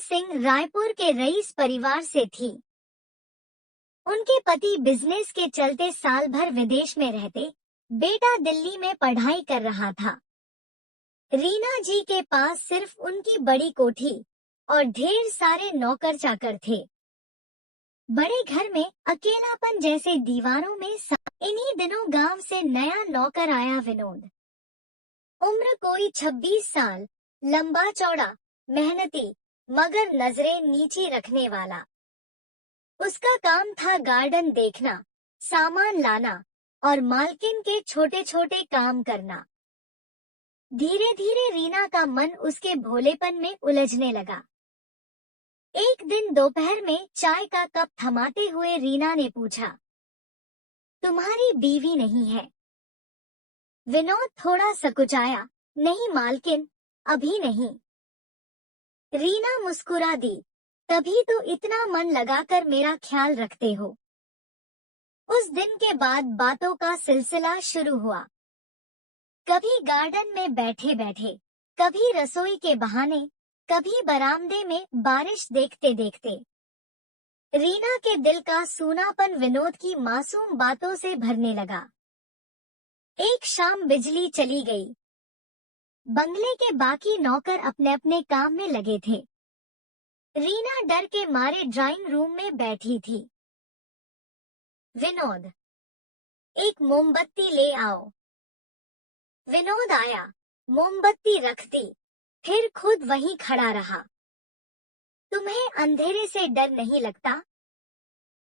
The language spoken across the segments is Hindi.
सिंह रायपुर के रईस परिवार से थी। उनके पति बिजनेस के चलते साल भर विदेश में रहते, बेटा दिल्ली में पढ़ाई कर रहा था। रीना जी के पास सिर्फ उनकी बड़ी कोठी और ढेर सारे नौकर चाकर थे। बड़े घर में अकेलापन जैसे दीवारों में इन्हीं दिनों गांव से नया नौकर आया विनोद। उम्र कोई 26 साल, लंबा चौड़ा, मेहनती, मगर नजरें नीची रखने वाला। उसका काम था गार्डन देखना, सामान लाना और मालकिन के छोटे छोटे काम करना। धीरे धीरे रीना का मन उसके भोलेपन में उलझने लगा। एक दिन दोपहर में चाय का कप थमाते हुए रीना ने पूछा, तुम्हारी बीवी नहीं है? विनोद थोड़ा सकुचाया, नहीं मालकिन, अभी नहीं। रीना मुस्कुरा दी, तभी तो इतना मन लगाकर मेरा ख्याल रखते हो। उस दिन के बाद बातों का सिलसिला शुरू हुआ। कभी गार्डन में बैठे बैठे, कभी रसोई के बहाने, कभी बरामदे में बारिश देखते देखते। रीना के दिल का सूनापन विनोद की मासूम बातों से भरने लगा। एक शाम बिजली चली गई। बंगले के बाकी नौकर अपने अपने काम में लगे थे। रीना डर के मारे ड्राइंग रूम में बैठी थी। विनोद, एक मोमबत्ती ले आओ। विनोद आया, मोमबत्ती रख दी, फिर खुद वहीं खड़ा रहा। तुम्हें अंधेरे से डर नहीं लगता?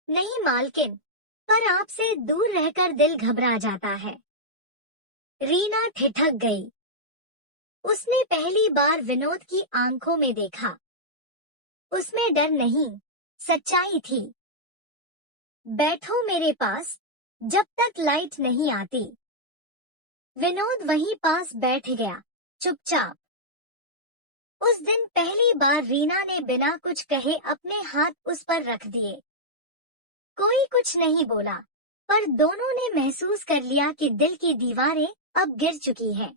नहीं मालकिन, पर आपसे दूर रहकर दिल घबरा जाता है। रीना ठिठक गई। उसने पहली बार विनोद की आंखों में देखा। उसमें डर नहीं, सच्चाई थी। बैठो मेरे पास, जब तक लाइट नहीं आती। विनोद वहीं पास बैठ गया, चुपचाप। उस दिन पहली बार रीना ने बिना कुछ कहे अपने हाथ उस पर रख दिए। कोई कुछ नहीं बोला, पर दोनों ने महसूस कर लिया कि दिल की दीवारें अब गिर चुकी हैं।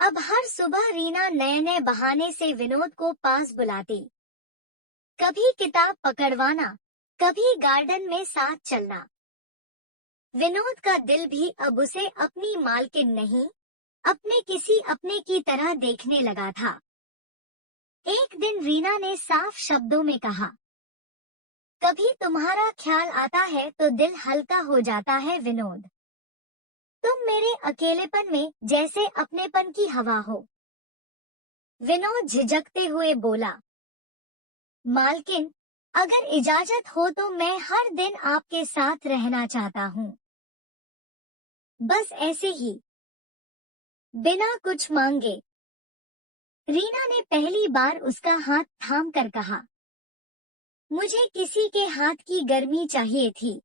अब हर सुबह रीना नए नए बहाने से विनोद को पास बुलाती। कभी किताब पकड़वाना, कभी गार्डन में साथ चलना। विनोद का दिल भी अब उसे अपनी मालकिन नहीं, अपने किसी अपने की तरह देखने लगा था। एक दिन रीना ने साफ शब्दों में कहा, कभी तुम्हारा ख्याल आता है तो दिल हल्का हो जाता है विनोद। तुम मेरे अकेलेपन में जैसे अपनेपन की हवा हो। विनोद झिझकते हुए बोला, मालकिन, अगर इजाजत हो तो मैं हर दिन आपके साथ रहना चाहता हूँ। बस ऐसे ही, बिना कुछ मांगे। रीना ने पहली बार उसका हाथ थाम कर कहा, मुझे किसी के हाथ की गर्मी चाहिए थी,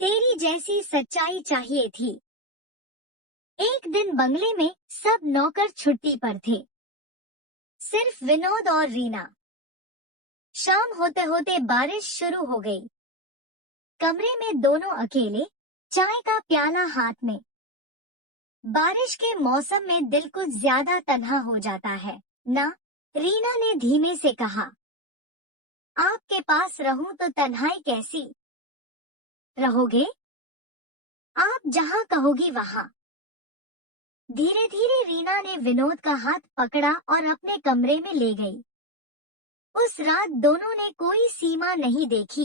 तेरी जैसी सच्चाई चाहिए थी। एक दिन बंगले में सब नौकर छुट्टी पर थे, सिर्फ विनोद और रीना। शाम होते होते बारिश शुरू हो गई। कमरे में दोनों अकेले, चाय का प्याला हाथ में। बारिश के मौसम में दिल कुछ ज्यादा तन्हा हो जाता है ना? रीना ने धीमे से कहा, आपके पास रहूं तो तन्हाई कैसी रहोगे? आप जहां कहोगी वहां। धीरे धीरे रीना ने विनोद का हाथ पकड़ा और अपने कमरे में ले गई। उस रात दोनों ने कोई सीमा नहीं देखी,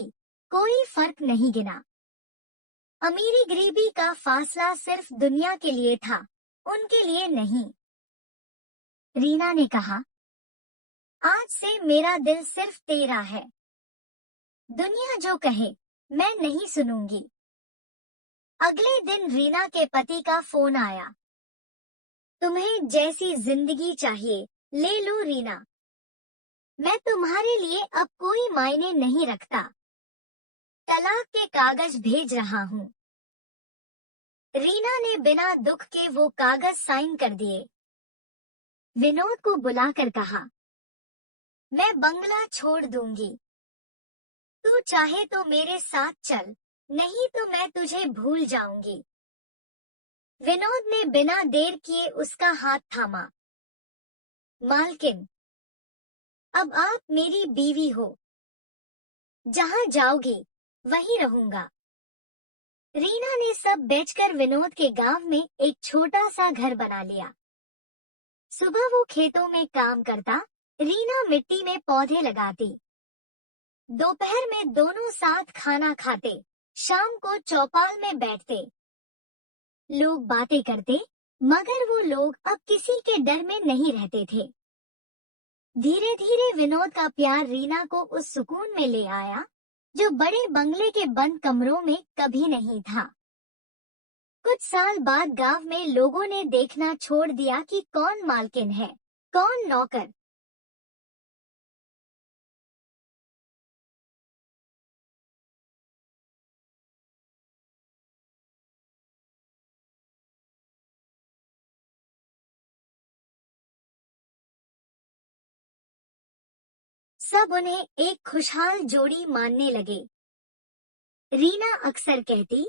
कोई फर्क नहीं गिना। अमीरी गरीबी का फासला सिर्फ दुनिया के लिए था, उनके लिए नहीं। रीना ने कहा, आज से मेरा दिल सिर्फ तेरा है। दुनिया जो कहे, मैं नहीं सुनूंगी। अगले दिन रीना के पति का फोन आया। तुम्हें जैसी जिंदगी चाहिए, ले लो रीना। मैं तुम्हारे लिए अब कोई मायने नहीं रखता। तलाक के कागज भेज रहा हूँ। रीना ने बिना दुख के वो कागज साइन कर दिए। विनोद को बुलाकर कहा, मैं बंगला छोड़ दूंगी। तू चाहे तो मेरे साथ चल, नहीं तो मैं तुझे भूल जाऊंगी। विनोद ने बिना देर किए उसका हाथ थामा। मालकिन, अब आप मेरी बीवी हो। जहाँ जाओगी वहीं रहूंगा। रीना ने सब बेचकर विनोद के गांव में एक छोटा सा घर बना लिया। सुबह वो खेतों में काम करता, रीना मिट्टी में पौधे लगाती। दोपहर में दोनों साथ खाना खाते, शाम को चौपाल में बैठते। लोग बातें करते, मगर वो लोग अब किसी के डर में नहीं रहते थे। धीरे धीरे विनोद का प्यार रीना को उस सुकून में ले आया जो बड़े बंगले के बंद कमरों में कभी नहीं था। कुछ साल बाद गांव में लोगों ने देखना छोड़ दिया कि कौन मालकिन है, कौन नौकर। सब उन्हें एक खुशहाल जोड़ी मानने लगे। रीना अक्सर कहती,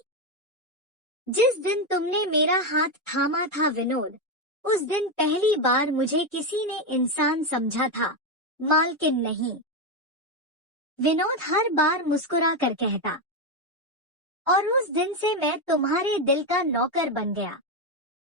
जिस दिन तुमने मेरा हाथ थामा था विनोद, उस दिन पहली बार मुझे किसी ने इंसान समझा था, मालकिन नहीं। विनोद हर बार मुस्कुरा कर कहता, और उस दिन से मैं तुम्हारे दिल का नौकर बन गया।